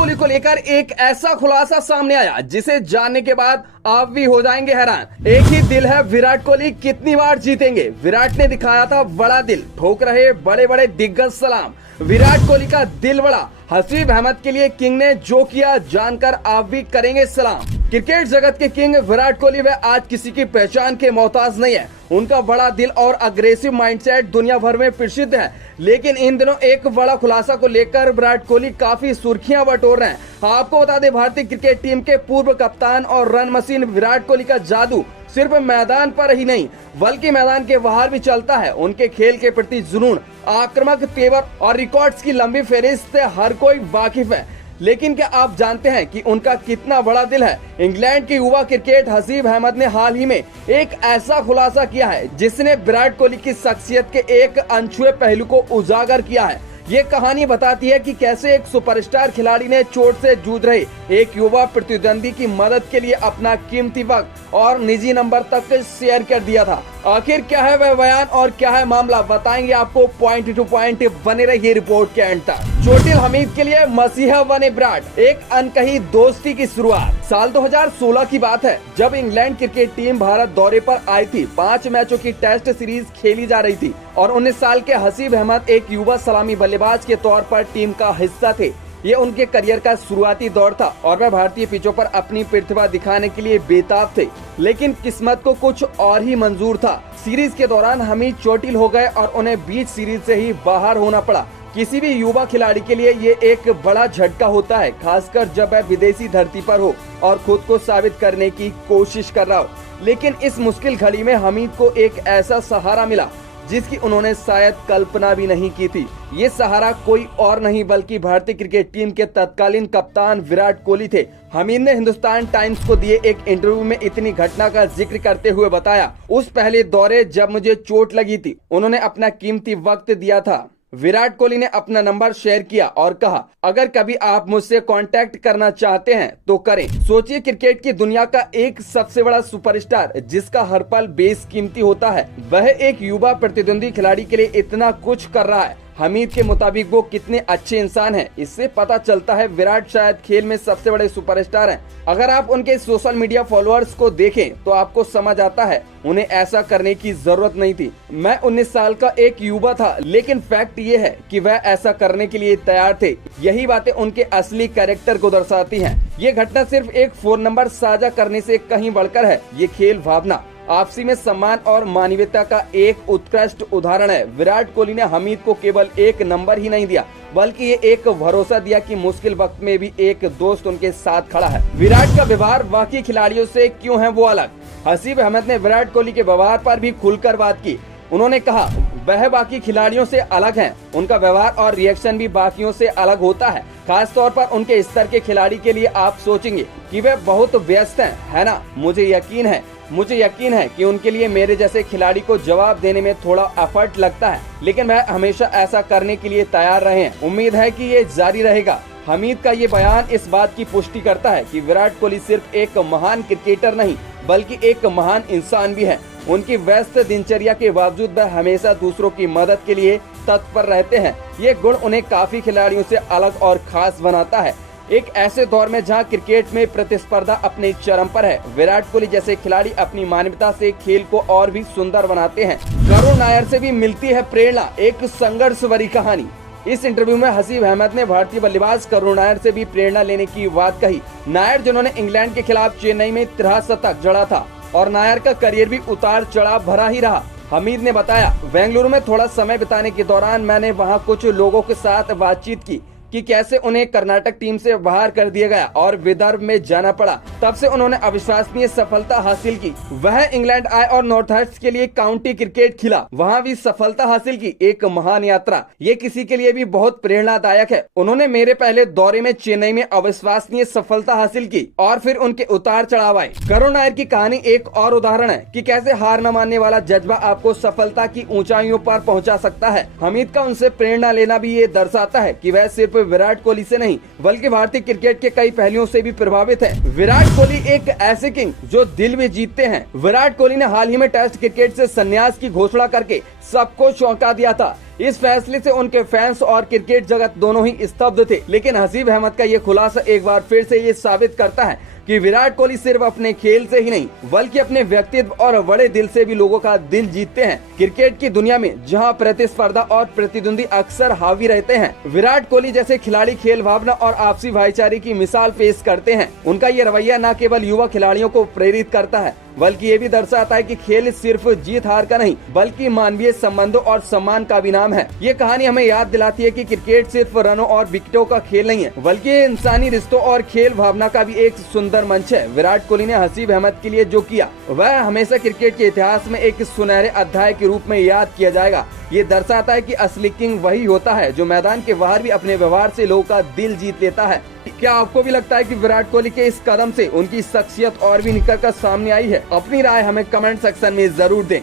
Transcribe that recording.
कोहली को लेकर एक ऐसा खुलासा सामने आया जिसे जानने के बाद आप भी हो जाएंगे हैरान। एक ही दिल है, विराट कोहली कितनी बार जीतेंगे? विराट ने दिखाया था बड़ा दिल, ठोक रहे बड़े बड़े दिग्गज सलाम। विराट कोहली का दिल बड़ा, हसीब अहमद के लिए किंग ने जो किया जानकर आप भी करेंगे सलाम। क्रिकेट जगत के किंग विराट कोहली वे आज किसी की पहचान के मोहताज नहीं है। उनका बड़ा दिल और अग्रेसिव माइंडसेट दुनिया भर में प्रसिद्ध है, लेकिन इन दिनों एक बड़ा खुलासा को लेकर विराट कोहली काफी सुर्खियां बटोर रहे हैं। आपको बता दें, भारतीय क्रिकेट टीम के पूर्व कप्तान और रन मशीन विराट कोहली का जादू सिर्फ मैदान पर ही नहीं बल्कि मैदान के बाहर भी चलता है। उनके खेल के प्रति जुनून, आक्रामक तेवर और रिकॉर्ड्स की लंबी फहरिस्त से हर कोई वाकिफ है। लेकिन क्या आप जानते हैं कि उनका कितना बड़ा दिल है? इंग्लैंड के युवा क्रिकेट हसीब अहमद ने हाल ही में एक ऐसा खुलासा किया है जिसने विराट कोहली की शख्सियत के एक अनछुए पहलू को उजागर किया है। ये कहानी बताती है कि कैसे एक सुपरस्टार खिलाड़ी ने चोट से जूझ रहे एक युवा प्रतिद्वंदी की मदद के लिए अपना कीमती वक्त और निजी नंबर तक शेयर कर दिया था। आखिर क्या है वह बयान और क्या है मामला, बताएंगे आपको पॉइंट टू पॉइंट। बने रहिए रिपोर्ट के एंड तक। चोटिल हमीद के लिए मसीहा बने विराट, एक अनकही दोस्ती की शुरुआत। साल 2016 की बात है जब इंग्लैंड क्रिकेट टीम भारत दौरे पर आई थी। 5 मैचों की टेस्ट सीरीज खेली जा रही थी और 19 साल के हसीब अहमद एक युवा सलामी बल्लेबाज के तौर पर टीम का हिस्सा थे। ये उनके करियर का शुरुआती दौर था और वह भारतीय पिचों पर अपनी प्रतिभा दिखाने के लिए बेताब थे, लेकिन किस्मत को कुछ और ही मंजूर था। सीरीज के दौरान हमीद चोटिल हो गए और उन्हें बीच सीरीज से ही बाहर होना पड़ा। किसी भी युवा खिलाड़ी के लिए ये एक बड़ा झटका होता है, खासकर जब वह विदेशी धरती पर हो और खुद को साबित करने की कोशिश कर रहा हो। लेकिन इस मुश्किल घड़ी में हमीद को एक ऐसा सहारा मिला जिसकी उन्होंने शायद कल्पना भी नहीं की थी। ये सहारा कोई और नहीं बल्कि भारतीय क्रिकेट टीम के तत्कालीन कप्तान विराट कोहली थे। हमीद ने हिंदुस्तान टाइम्स को दिए एक इंटरव्यू में इतनी घटना का जिक्र करते हुए बताया, उस पहले दौरे जब मुझे चोट लगी थी उन्होंने अपना कीमती वक्त दिया था। विराट कोहली ने अपना नंबर शेयर किया और कहा, अगर कभी आप मुझसे कांटेक्ट करना चाहते हैं तो करें। सोचिए, क्रिकेट की दुनिया का एक सबसे बड़ा सुपरस्टार जिसका हर पल बेशकीमती होता है, वह एक युवा प्रतिद्वंदी खिलाड़ी के लिए इतना कुछ कर रहा है। हमीद के मुताबिक वो कितने अच्छे इंसान हैं, इससे पता चलता है विराट शायद खेल में सबसे बड़े सुपरस्टार हैं। अगर आप उनके सोशल मीडिया फॉलोअर्स को देखें तो आपको समझ आता है उन्हें ऐसा करने की जरूरत नहीं थी। मैं 19 साल का एक युवा था, लेकिन फैक्ट ये है कि वह ऐसा करने के लिए तैयार थे। यही बातें उनके असली कैरेक्टर को दर्शाती हैं। ये घटना सिर्फ एक फोन नंबर साझा करने से कहीं बढ़कर है। ये खेल भावना, आपसी में सम्मान और मानवीयता का एक उत्कृष्ट उदाहरण है। विराट कोहली ने हमीद को केवल एक नंबर ही नहीं दिया बल्कि ये एक भरोसा दिया कि मुश्किल वक्त में भी एक दोस्त उनके साथ खड़ा है। विराट का व्यवहार बाकी खिलाड़ियों से क्यों है वो अलग? हसीब अहमद ने विराट कोहली के व्यवहार पर भी खुलकर बात की। उन्होंने कहा, वह बाकी खिलाड़ियों से अलग हैं। उनका व्यवहार और रिएक्शन भी बाकियों से अलग होता है। खास तौर पर उनके स्तर के खिलाड़ी के लिए आप सोचेंगे कि वे बहुत व्यस्त हैं, है ना? मुझे यकीन है कि उनके लिए मेरे जैसे खिलाड़ी को जवाब देने में थोड़ा एफर्ट लगता है, लेकिन वह हमेशा ऐसा करने के लिए तैयार रहे हैं। उम्मीद है कि ये जारी रहेगा। हमीद का ये बयान इस बात की पुष्टि करता है कि विराट कोहली सिर्फ एक महान क्रिकेटर नहीं बल्कि एक महान इंसान भी है। उनकी व्यस्त दिनचर्या के बावजूद वह हमेशा दूसरों की मदद के लिए तत्पर रहते हैं। ये गुण उन्हें काफी खिलाड़ियों से अलग और खास बनाता है। एक ऐसे दौर में जहां क्रिकेट में प्रतिस्पर्धा अपने चरम पर है, विराट कोहली जैसे खिलाड़ी अपनी मानवता से खेल को और भी सुंदर बनाते हैं। करुण नायर से भी मिलती है प्रेरणा, एक संघर्ष भरी कहानी। इस इंटरव्यू में हसीब अहमद ने भारतीय बल्लेबाज करुण नायर से भी प्रेरणा लेने की बात कही। नायर जिन्होंने इंग्लैंड के खिलाफ चेन्नई में 63 शतक जड़ा था और नायर का करियर भी उतार चढ़ाव भरा ही रहा। हमीद ने बताया, बेंगलुरु में थोड़ा समय बिताने के दौरान मैंने वहां कुछ लोगों के साथ बातचीत की कि कैसे उन्हें कर्नाटक टीम से बाहर कर दिया गया और विदर्भ में जाना पड़ा। तब से उन्होंने अविश्वसनीय सफलता हासिल की। वह इंग्लैंड आए और नॉर्थहर्ट्स के लिए काउंटी क्रिकेट खेला, वहां भी सफलता हासिल की। एक महान यात्रा, ये किसी के लिए भी बहुत प्रेरणादायक है। उन्होंने मेरे पहले दौरे में चेन्नई में अविश्वसनीय सफलता हासिल की और फिर उनके उतार चढ़ाव आए। करुण नायर की कहानी एक और उदाहरण है कि कैसे हार न मानने वाला जज्बा आपको सफलता की ऊंचाइयों पर पहुंचा सकता है। हमीद का उनसे प्रेरणा लेना भी ये दर्शाता है कि वह सिर्फ विराट कोहली से नहीं बल्कि भारतीय क्रिकेट के कई पहलुओं से भी प्रभावित है। विराट कोहली एक ऐसे किंग जो दिल भी जीतते हैं। विराट कोहली ने हाल ही में टेस्ट क्रिकेट से संन्यास की घोषणा करके सबको चौंका दिया था। इस फैसले से उनके फैंस और क्रिकेट जगत दोनों ही स्तब्ध थे, लेकिन हसीब अहमद का ये खुलासा एक बार फिर से ये साबित करता है कि विराट कोहली सिर्फ अपने खेल से ही नहीं बल्कि अपने व्यक्तित्व और बड़े दिल से भी लोगों का दिल जीतते हैं। क्रिकेट की दुनिया में जहां प्रतिस्पर्धा और प्रतिद्वंदी अक्सर हावी रहते हैं, विराट कोहली जैसे खिलाड़ी खेल भावना और आपसी भाईचारे की मिसाल पेश करते हैं। उनका ये रवैया न केवल युवा खिलाड़ियों को प्रेरित करता है बल्कि ये भी दर्शाता है कि खेल सिर्फ जीत हार का नहीं बल्कि मानवीय संबंधों और सम्मान का भी नाम है। ये कहानी हमें याद दिलाती है कि क्रिकेट सिर्फ रनों और विकेटों का खेल नहीं है बल्कि इंसानी रिश्तों और खेल भावना का भी एक सुंदर मंच है। विराट कोहली ने हसीब अहमद के लिए जो किया वह हमेशा क्रिकेट के इतिहास में एक सुनहरे अध्याय के रूप में याद किया जाएगा। ये दर्शाता है कि असली किंग वही होता है जो मैदान के बाहर भी अपने व्यवहार से लोगों का दिल जीत लेता है। क्या आपको भी लगता है कि विराट कोहली के इस कदम से उनकी शख्सियत और भी निखर कर सामने आई है? अपनी राय हमें कमेंट सेक्शन में जरूर दें।